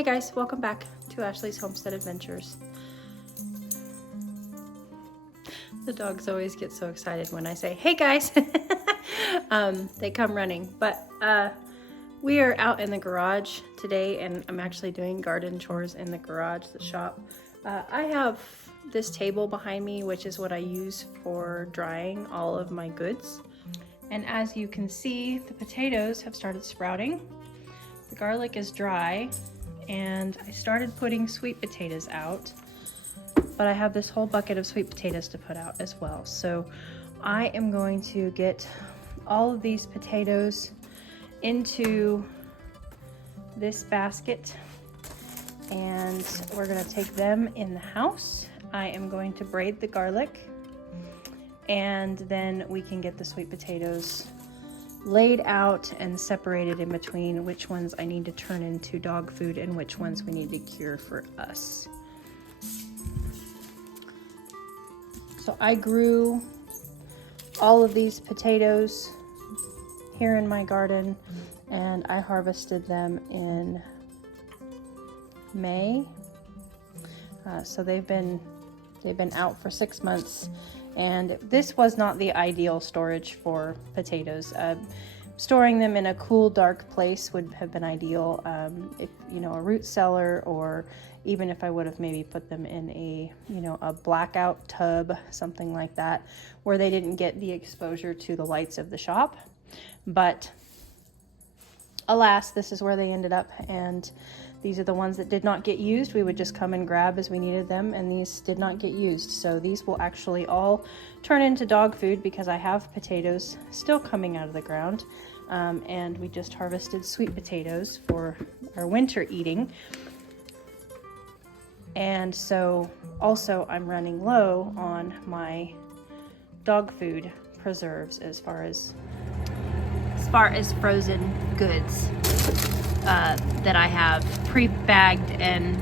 Hey guys, welcome back to Ashley's Homestead Adventures. The dogs always get so excited when I say, hey guys. They come running, but we are out in the garage today and I'm actually doing garden chores in the garage, the shop. I have this table behind me, which is what I use for drying all of my goods. And as you can see, the potatoes have started sprouting. The garlic is dry and I started putting sweet potatoes out, but I have this whole bucket of sweet potatoes to put out as well. So I am going to get all of these potatoes into this basket and we're gonna take them in the house. I am going to braid the garlic and then we can get the sweet potatoes laid out and separated in between which ones I need to turn into dog food and which ones we need to cure for us. So I grew all of these potatoes here in my garden and I harvested them in May. So they've been out for 6 months. And this was not the ideal storage for potatoes. Storing them in a cool, dark place would have been ideal. If a root cellar, or even if I would have maybe put them in a blackout tub, something like that, where they didn't get the exposure to the lights of the shop. But alas, this is where they ended up, and these are the ones that did not get used. We would just come and grab as we needed them, and these did not get used. So these will actually all turn into dog food because I have potatoes still coming out of the ground. And we just harvested sweet potatoes for our winter eating. And so also I'm running low on my dog food preserves as far as frozen goods that I have pre-bagged and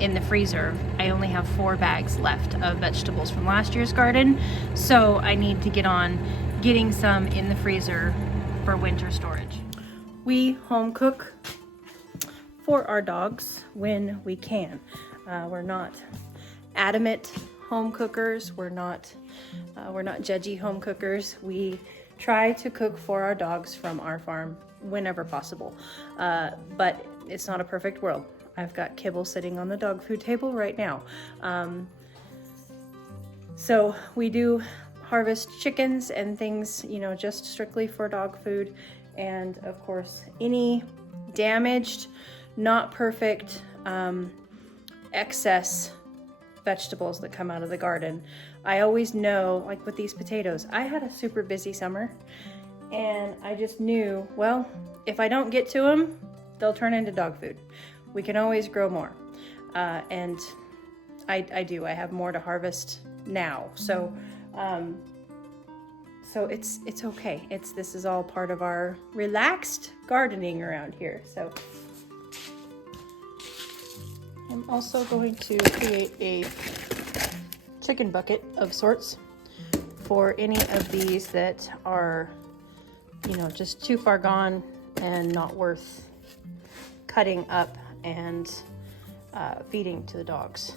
in the freezer. I only have 4 bags left of vegetables from last year's garden, so I need to get on getting some in the freezer for winter storage. We home cook for our dogs when we can. We're not adamant home cookers. We're not judgy home cookers. We try to cook for our dogs from our farm whenever possible, but it's not a perfect world. I've got kibble sitting on the dog food table right now. So we do harvest chickens and things, just strictly for dog food. And of course, any damaged, not perfect, excess vegetables that come out of the garden. I always know, like with these potatoes, I had a super busy summer and I just knew, well, if I don't get to them, they'll turn into dog food. We can always grow more. And I do, I have more to harvest now. So it's okay. This is all part of our relaxed gardening around here. So I'm also going to create a chicken bucket of sorts for any of these that are, just too far gone and not worth cutting up and feeding to the dogs.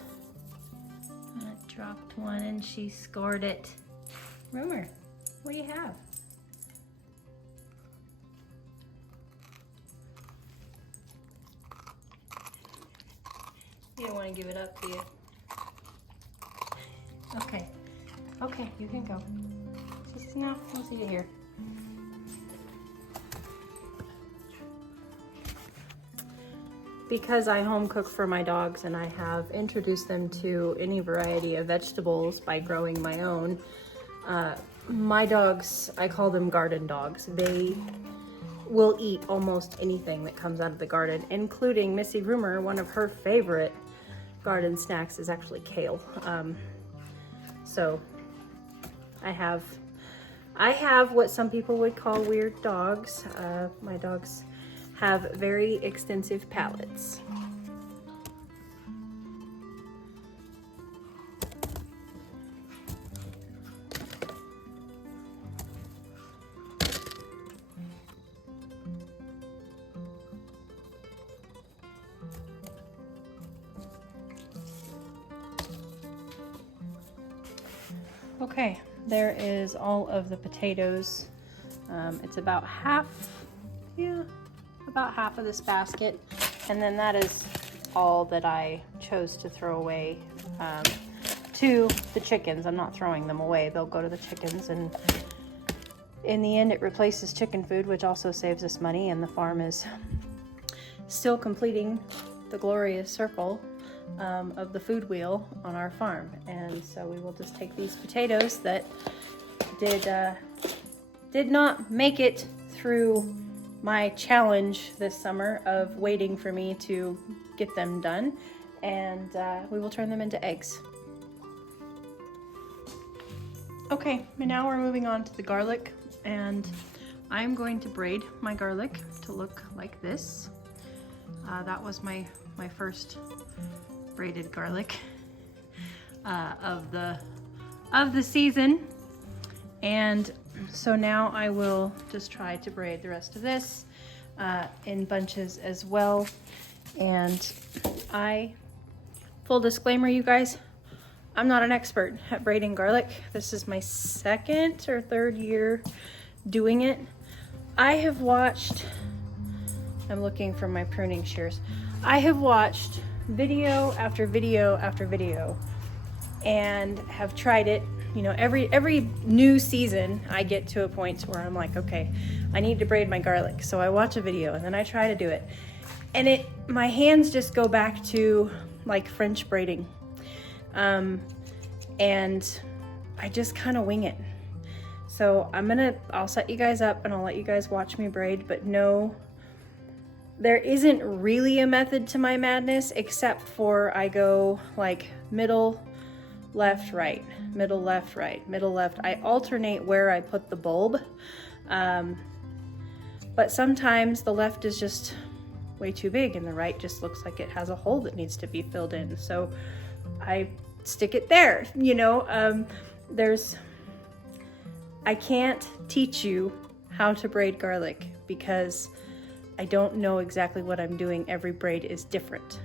I dropped one and she scored it. Rumor, what do you have? You don't want to give it up, do you? Okay, you can go. She says, no, I'll see you here. Because I home cook for my dogs and I have introduced them to any variety of vegetables by growing my own, my dogs, I call them garden dogs. They will eat almost anything that comes out of the garden, including Missy Rumor. One of her favorite garden snacks is actually kale. So I have what some people would call weird dogs. My dogs have very extensive palates. Okay, there is all of the potatoes. It's about half, about half of this basket. And then that is all that I chose to throw away to the chickens. I'm not throwing them away. They'll go to the chickens, and in the end it replaces chicken food, which also saves us money, and the farm is still completing the glorious circle of the food wheel on our farm. And so we will just take these potatoes that did not make it through my challenge this summer of waiting for me to get them done, and we will turn them into eggs. Okay, now we're moving on to the garlic, and I'm going to braid my garlic to look like this. That was my first braided garlic of the season, and so now I will just try to braid the rest of this in bunches as well. And full disclaimer, you guys, I'm not an expert at braiding garlic. This is my second or third year doing it. I have watched, I'm looking for my pruning shears. I have watched video after video after video and have tried it. You know, every new season I get to a point where I'm like, okay, I need to braid my garlic. So I watch a video and then I try to do it. And my hands just go back to like French braiding. And I just kind of wing it. So I'll set you guys up and I'll let you guys watch me braid, but no, there isn't really a method to my madness, except for I go like middle, left, right, middle, left, right, middle, left. I alternate where I put the bulb. But sometimes the left is just way too big and the right just looks like it has a hole that needs to be filled in. So I stick it there, you know. I can't teach you how to braid garlic because I don't know exactly what I'm doing. Every braid is different.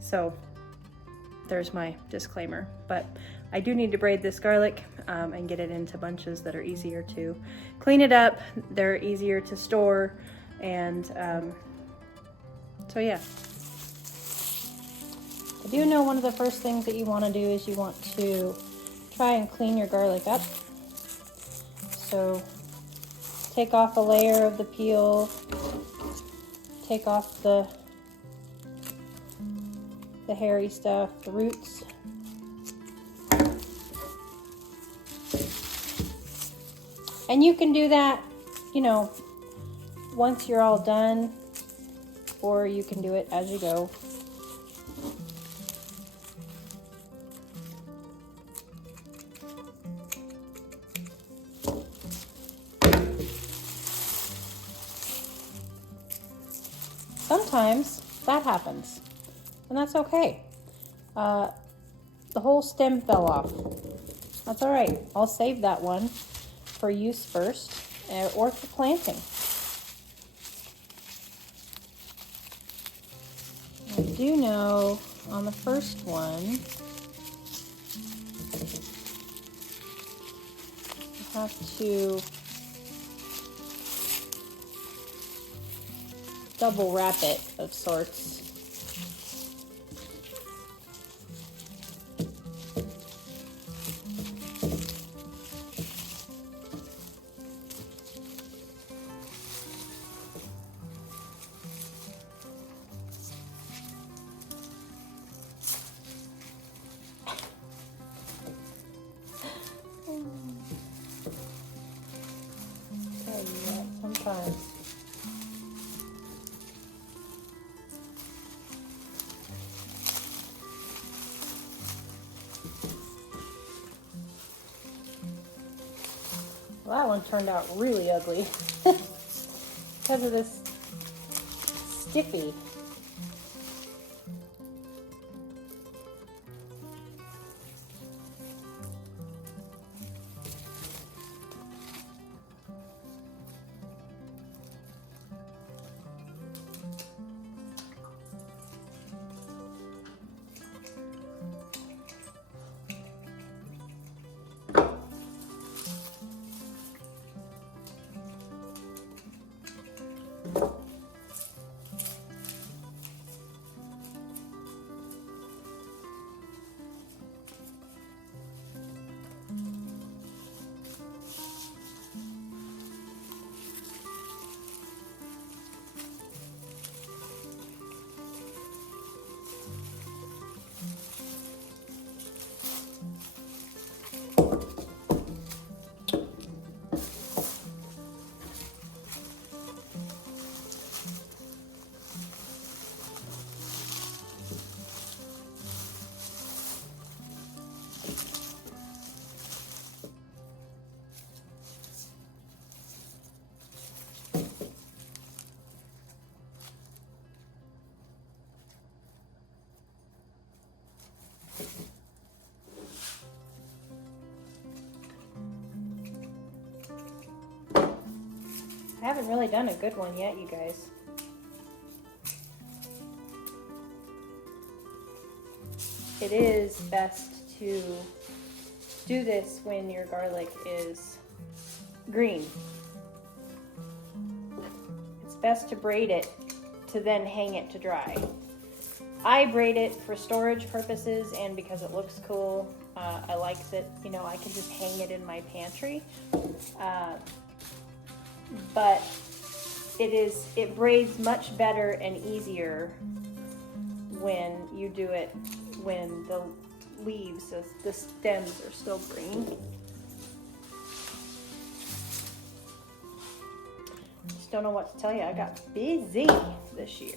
So there's my disclaimer, but I do need to braid this garlic and get it into bunches that are easier to clean it up. They're easier to store, and so yeah. I do know one of the first things that you want to do is you want to try and clean your garlic up. So take off a layer of the peel, take off the hairy stuff, the roots. And you can do that, you know, once you're all done, or you can do it as you go. Sometimes that happens, and that's okay. The whole stem fell off. That's all right. I'll save that one for use first, or for planting. I do know on the first one, I have to double wrap it of sorts. Sometimes. Well, that one turned out really ugly because of this stiffy. I haven't really done a good one yet, you guys. It is best to do this when your garlic is green. It's best to braid it to then hang it to dry. I braid it for storage purposes and because it looks cool. I likes it, you know, I can just hang it in my pantry. But it braids much better and easier when you do it when the leaves, the stems are still green. Just don't know what to tell you. I got busy this year.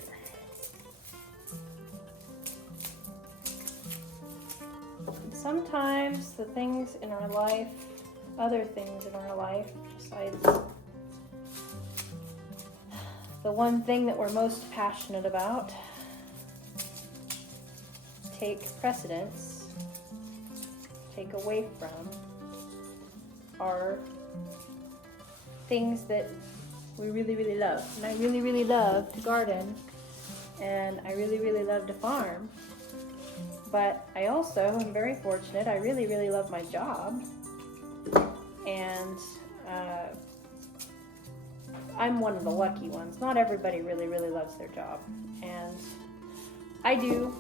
Sometimes the things in our life, other things in our life, besides the one thing that we're most passionate about, take precedence, take away from our things that we really, really love. And I really, really love to garden, and I really, really love to farm. But I also am very fortunate. I really, really love my job. And I'm one of the lucky ones. Not everybody really, really loves their job. And I do.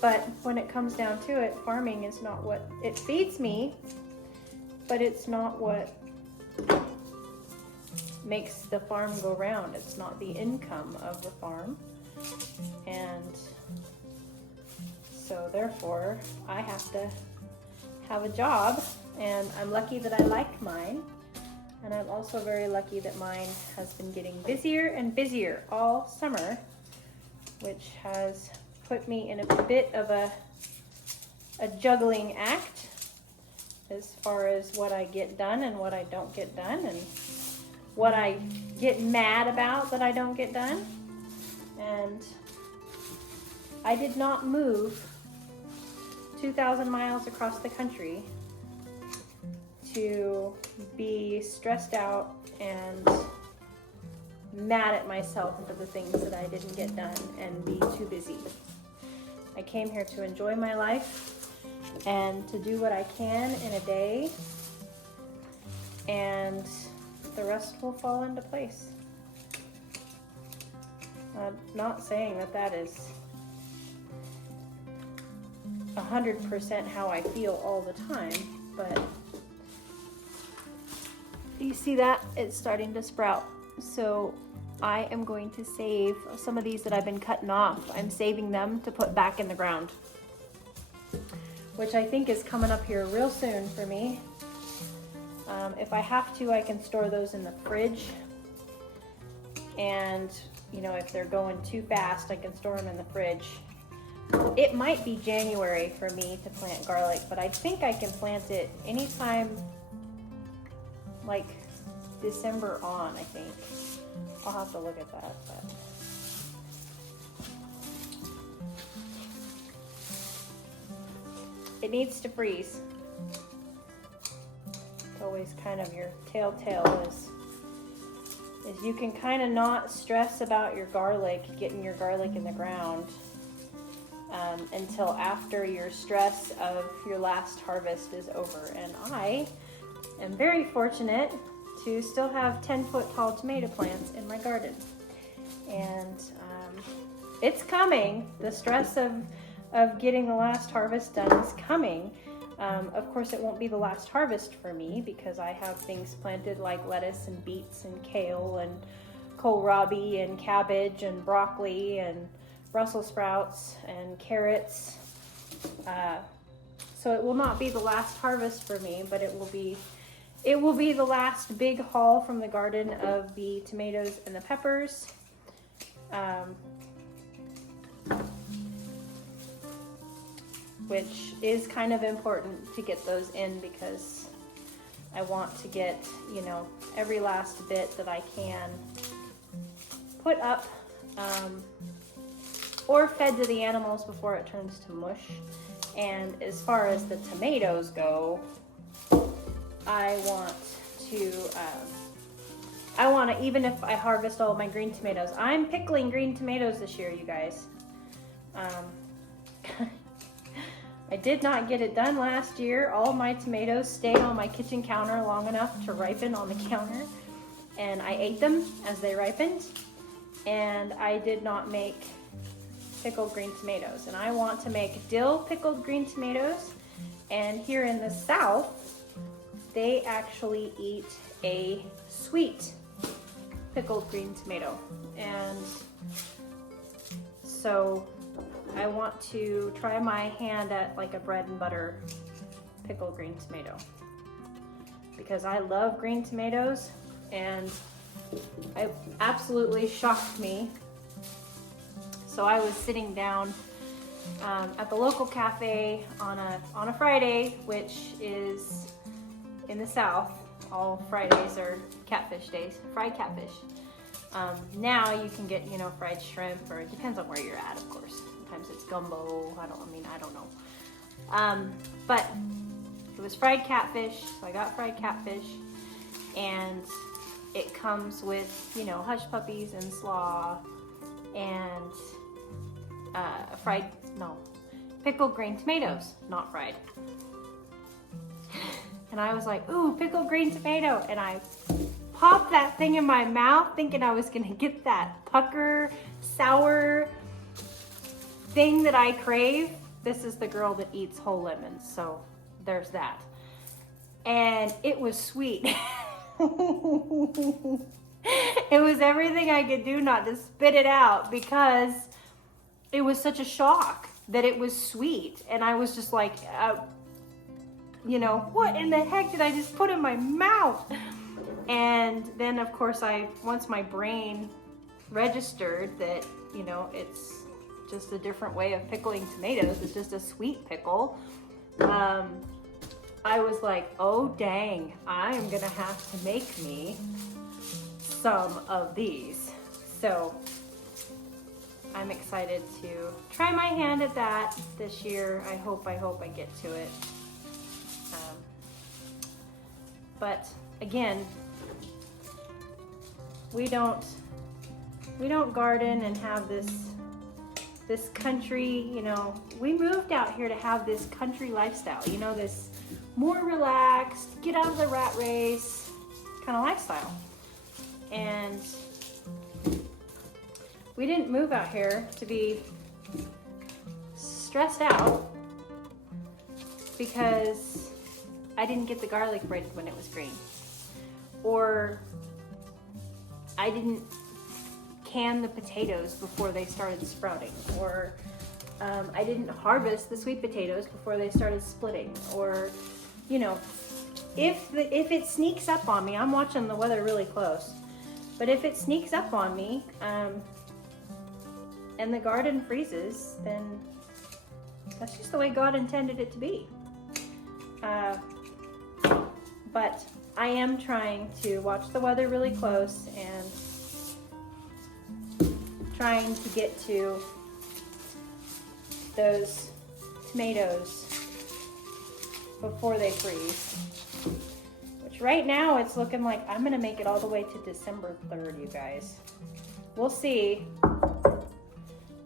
But when it comes down to it, farming is not what, it feeds me, but it's not what makes the farm go round. It's not the income of the farm. And so therefore I have to have a job, and I'm lucky that I like mine. And I'm also very lucky that mine has been getting busier and busier all summer, which has put me in a bit of a juggling act as far as what I get done and what I don't get done, and what I get mad about that I don't get done. And I did not move 2,000 miles across the country to be stressed out and mad at myself for the things that I didn't get done and be too busy. I came here to enjoy my life and to do what I can in a day, and the rest will fall into place. I'm not saying that that is 100% how I feel all the time, but you see that? It's starting to sprout. So I am going to save some of these that I've been cutting off. I'm saving them to put back in the ground, which I think is coming up here real soon for me. If I have to, I can store those in the fridge. And, you know, if they're going too fast, I can store them in the fridge. It might be January for me to plant garlic, but I think I can plant it anytime like December on, I think. I'll have to look at that. But it needs to freeze. It's always kind of your telltale is you can kind of not stress about your garlic, getting your garlic in the ground, until after your stress of your last harvest is over. And I am very fortunate to still have 10-foot tall tomato plants in my garden. And it's coming. The stress of getting the last harvest done is coming. Of course, it won't be the last harvest for me because I have things planted like lettuce and beets and kale and kohlrabi and cabbage and broccoli and Brussels sprouts and carrots. So it will not be the last harvest for me, but it will be the last big haul from the garden of the tomatoes and the peppers. Which is kind of important to get those in because I want to get, you know, every last bit that I can put up or fed to the animals before it turns to mush. And as far as the tomatoes go, I want to, even if I harvest all of my green tomatoes, I'm pickling green tomatoes this year, you guys. I did not get it done last year. All of my tomatoes stayed on my kitchen counter long enough to ripen on the counter, and I ate them as they ripened, and I did not make pickled green tomatoes. And I want to make dill pickled green tomatoes, and here in the South, they actually eat a sweet pickled green tomato. And so I want to try my hand at like a bread and butter pickled green tomato because I love green tomatoes, and it absolutely shocked me. So I was sitting down at the local cafe on a Friday, which is in the South. All Fridays are catfish days, fried catfish. Now you can get, you know, fried shrimp, or it depends on where you're at, of course. Sometimes it's gumbo, I don't know. But it was fried catfish, so I got fried catfish, and it comes with, you know, hush puppies and slaw, and pickled green tomatoes, not fried. And I was like, ooh, pickled green tomato, and I popped that thing in my mouth thinking I was gonna get that pucker, sour thing that I crave. This is the girl that eats whole lemons, so there's that. And it was sweet. It was everything I could do not to spit it out because it was such a shock that it was sweet. And I was just like, you know, what in the heck did I just put in my mouth? And then of course once my brain registered that, you know, it's just a different way of pickling tomatoes, it's just a sweet pickle, I was like, oh dang, I'm gonna have to make me some of these. So I'm excited to try my hand at that this year. I hope I get to it. But again, we don't garden and have this country, you know, we moved out here to have this country lifestyle, you know, this more relaxed, get out of the rat race kind of lifestyle. And we didn't move out here to be stressed out because I didn't get the garlic braided when it was green, or I didn't can the potatoes before they started sprouting, or I didn't harvest the sweet potatoes before they started splitting, or, you know, if it sneaks up on me, I'm watching the weather really close, but if it sneaks up on me and the garden freezes, then that's just the way God intended it to be. But I am trying to watch the weather really close and trying to get to those tomatoes before they freeze. Which right now it's looking like I'm gonna make it all the way to December 3rd, you guys. We'll see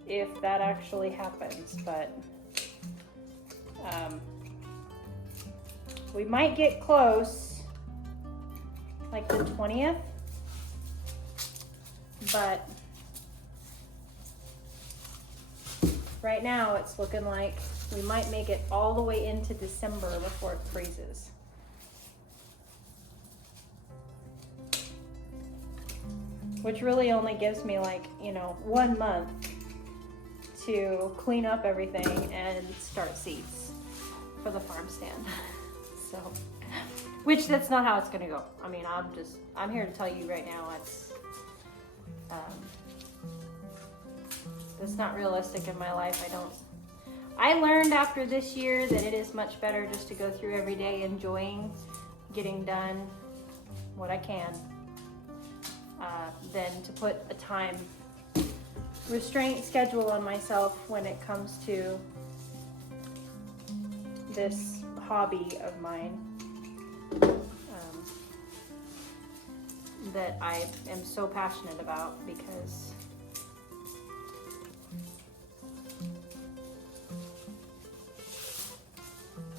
if that actually happens, but we might get close. like the 20th, but right now it's looking like we might make it all the way into December before it freezes. Which really only gives me, like, you know, 1 month to clean up everything and start seeds for the farm stand. So, which that's not how it's gonna go. I mean, I'm here to tell you right now, it's not realistic in my life. I learned after this year that it is much better just to go through every day enjoying getting done what I can, than to put a time restraint schedule on myself when it comes to this hobby of mine, that I am so passionate about, because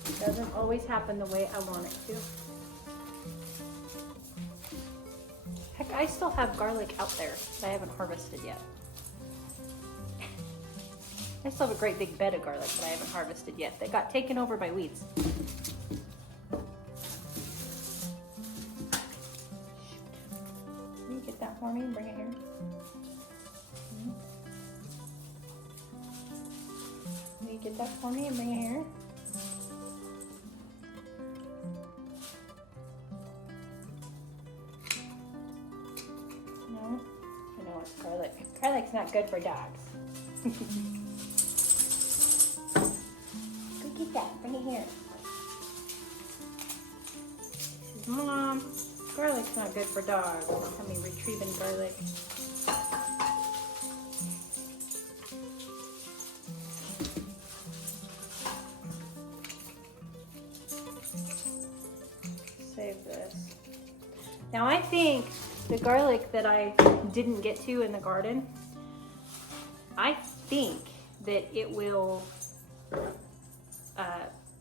it doesn't always happen the way I want it to. Heck, I still have garlic out there that I haven't harvested yet. I still have a great big bed of garlic that I haven't harvested yet that got taken over by weeds. Can you get that for me and bring it here? Can you get that for me and bring it here? No? I know it's garlic. Garlic's not good for dogs. Go get that. Bring it here. This is Mom. Garlic's not good for dogs. Let me retrieving garlic. Save this. Now I think the garlic that I didn't get to in the garden, I think that it will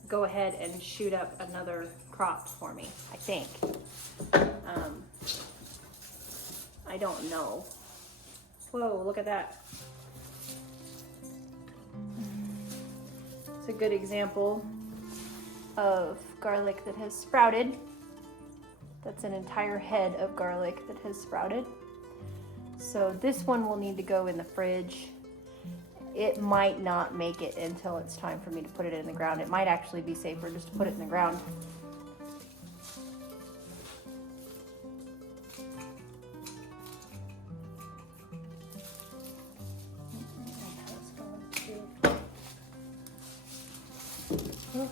go ahead and shoot up another crop for me, I think. I don't know. Whoa, look at that. It's a good example of garlic that has sprouted. That's an entire head of garlic that has sprouted. So this one will need to go in the fridge. It might not make it until it's time for me to put it in the ground. It might actually be safer just to put it in the ground. Okay.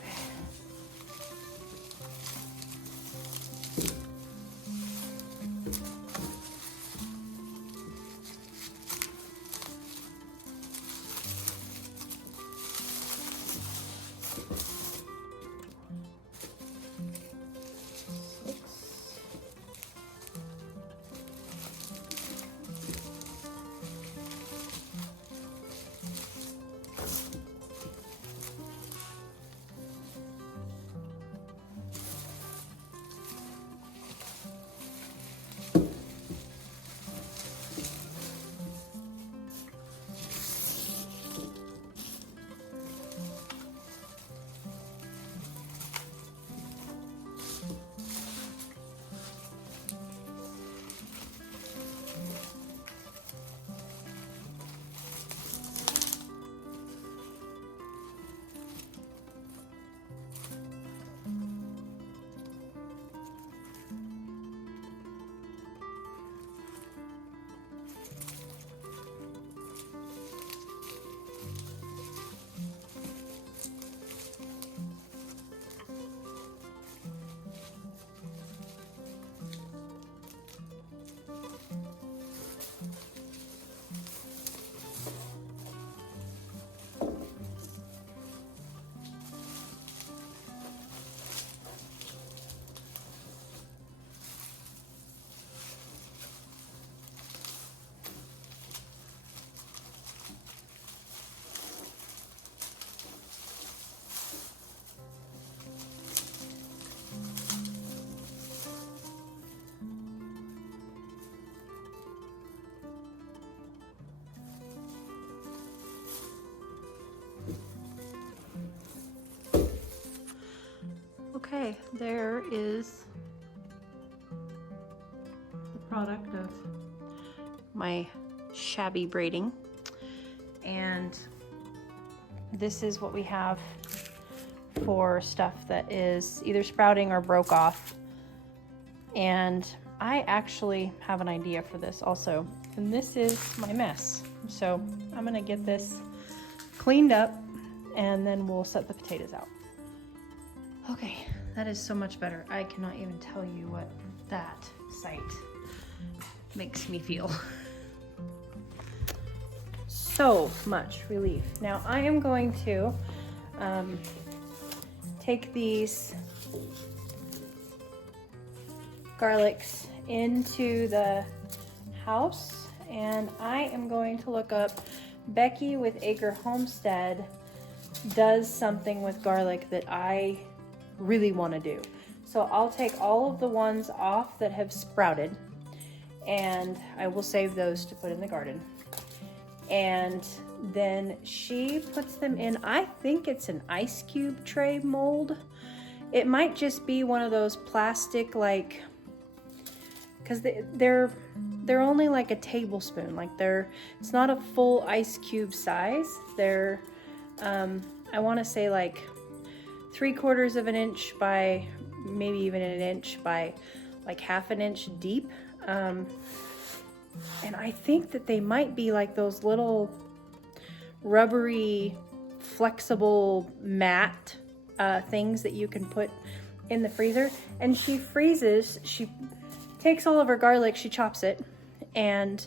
Okay, there is the product of my shabby braiding, and this is what we have for stuff that is either sprouting or broke off. And I actually have an idea for this also, and this is my mess. So I'm gonna get this cleaned up and then we'll set the potatoes out. Okay, that is so much better. I cannot even tell you what that sight makes me feel. So much relief. Now I am going to take these garlics into the house, and I am going to look up Becky with Acre Homestead does something with garlic that I really want to do. So I'll take all of the ones off that have sprouted, and I will save those to put in the garden. And then she puts them in, I think it's an ice cube tray mold. It might just be one of those plastic, like, because they're only like a tablespoon, like it's not a full ice cube size. They're I want to say like 3/4 of an inch by maybe even an inch by like 1/2 inch deep. And I think that they might be like those little rubbery, flexible mat things that you can put in the freezer. And she takes all of her garlic, she chops it, and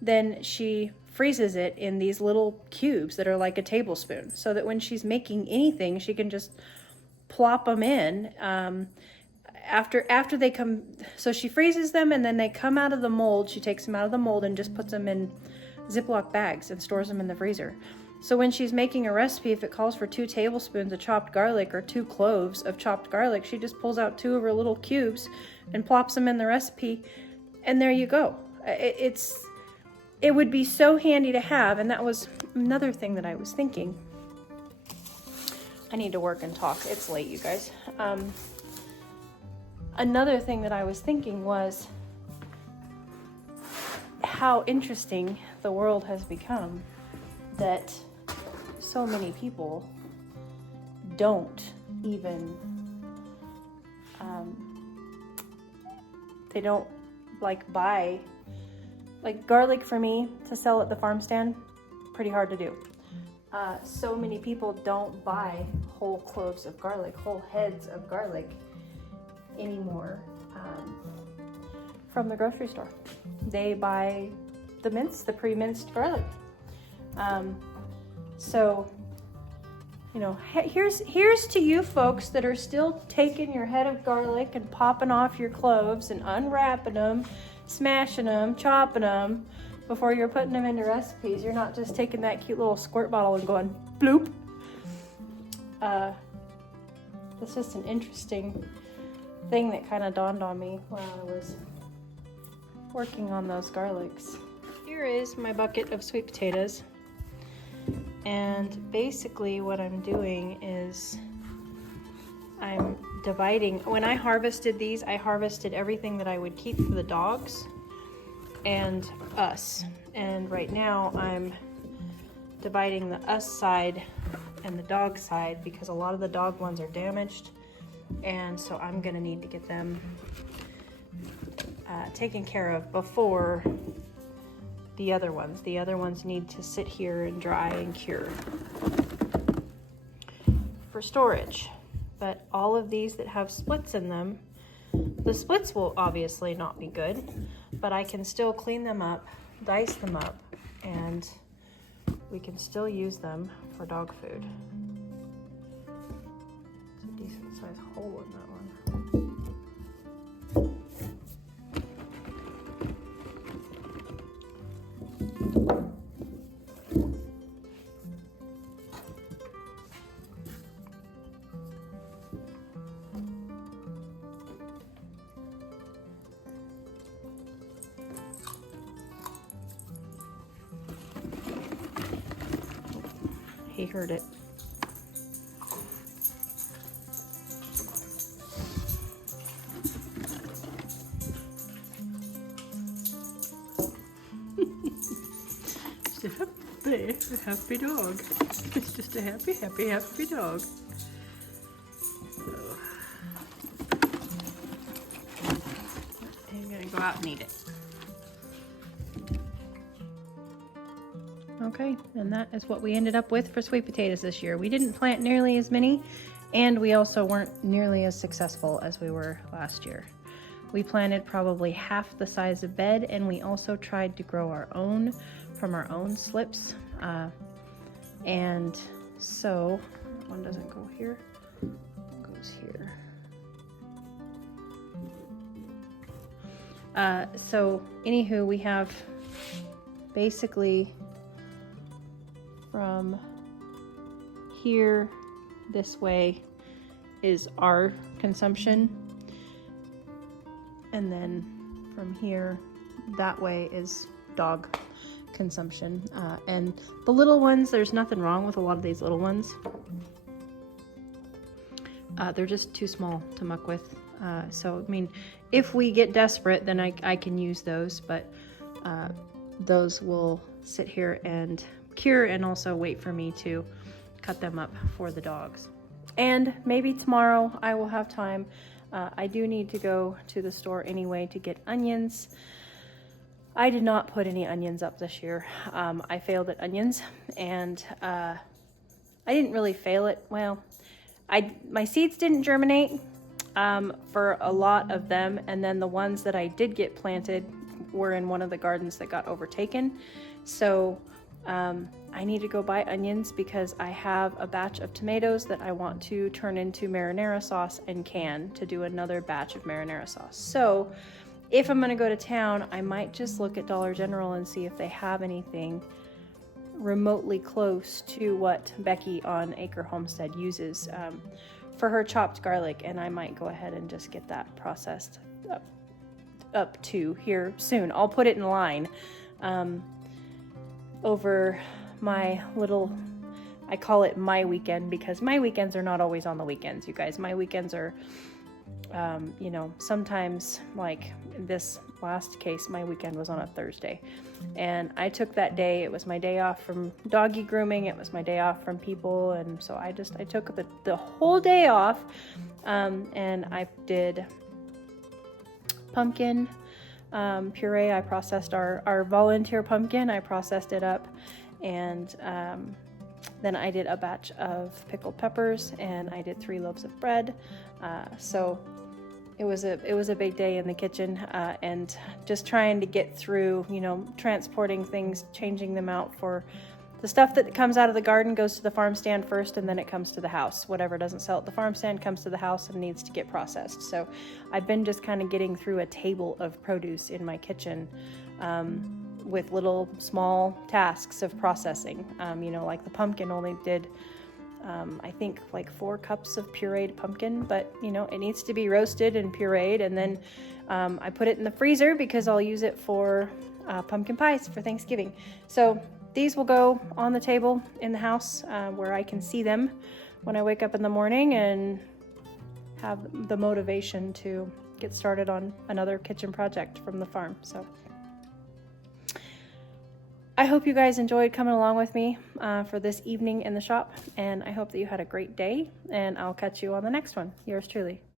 then she freezes it in these little cubes that are like a tablespoon, so that when she's making anything, she can just plop them in. After they come, so she freezes them and then they come out of the mold. She takes them out of the mold and just puts them in Ziploc bags and stores them in the freezer. So when she's making a recipe, if it calls for 2 tablespoons of chopped garlic or 2 cloves of chopped garlic, she just pulls out 2 of her little cubes and plops them in the recipe, and there you go. It would be so handy to have. And that was another thing that I was thinking. I need to work and talk. It's late, you guys. Another thing that I was thinking was how interesting the world has become, that so many people don't even, they don't like buy, like garlic for me to sell at the farm stand, pretty hard to do. So many people don't buy whole cloves of garlic, whole heads of garlic anymore from the grocery store. They buy the pre-minced garlic. So, you know, here's to you folks that are still taking your head of garlic and popping off your cloves and unwrapping them, smashing them, chopping them before you're putting them into recipes. You're not just taking that cute little squirt bottle and going bloop. It's just an interesting thing that kind of dawned on me while I was working on those garlics. Here is my bucket of sweet potatoes, and basically what I'm doing is I'm dividing. When I harvested these, I harvested everything that I would keep for the dogs and us, and right now I'm dividing the us side and the dog side because a lot of the dog ones are damaged, and so I'm gonna need to get them taken care of before the other ones. The other ones need to sit here and dry and cure for storage. But all of these that have splits in them, the splits will obviously not be good, but I can still clean them up, dice them up, and we can still use them for dog food. It's a decent sized hole in that one. He heard it. a happy dog. It's just a happy, happy, happy dog. So, I'm gonna go out and eat it. Okay, and that is what we ended up with for sweet potatoes this year. We didn't plant nearly as many, and we also weren't nearly as successful as we were last year. We planted probably half the size of bed, and we also tried to grow our own from our own slips. And so, one doesn't go here, it goes here. So anywho, we have basically from here this way is our consumption, and then from here that way is dog consumption. And the little ones, there's nothing wrong with a lot of these little ones. They're just too small to muck with. So I mean, if we get desperate, then I can use those, but those will sit here and cure and also wait for me to cut them up for the dogs. And maybe tomorrow I will have time. I do need to go to the store anyway to get onions. I did not put any onions up this year. I failed at onions, and I didn't really fail it. Well, my seeds didn't germinate for a lot of them, and then the ones that I did get planted were in one of the gardens that got overtaken. So I need to go buy onions because I have a batch of tomatoes that I want to turn into marinara sauce and can to do another batch of marinara sauce. So if I'm going to go to town, I might just look at Dollar General and see if they have anything remotely close to what Becky on Acre Homestead uses for her chopped garlic, and I might go ahead and just get that processed up to here soon. I'll put it in line over my little, I call it my weekend, because my weekends are not always on the weekends, you guys. My weekends are, you know, sometimes, like this last case, my weekend was on a Thursday, and I took that day. It was my day off from doggy grooming. It was my day off from people, and so I took the whole day off, and I did pumpkin puree. I processed our volunteer pumpkin. I processed it up, and then I did a batch of pickled peppers, and I did 3 loaves of bread. So it was a big day in the kitchen, and just trying to get through, you know, transporting things, changing them out. For the stuff that comes out of the garden goes to the farm stand first, and then it comes to the house. Whatever doesn't sell at the farm stand comes to the house and needs to get processed. So I've been just kind of getting through a table of produce in my kitchen with little small tasks of processing. You know, like the pumpkin only did I think like 4 cups of pureed pumpkin, but you know, it needs to be roasted and pureed, and then I put it in the freezer because I'll use it for pumpkin pies for Thanksgiving. So these will go on the table in the house where I can see them when I wake up in the morning and have the motivation to get started on another kitchen project from the farm. So I hope you guys enjoyed coming along with me for this evening in the shop, and I hope that you had a great day, and I'll catch you on the next one. Yours truly.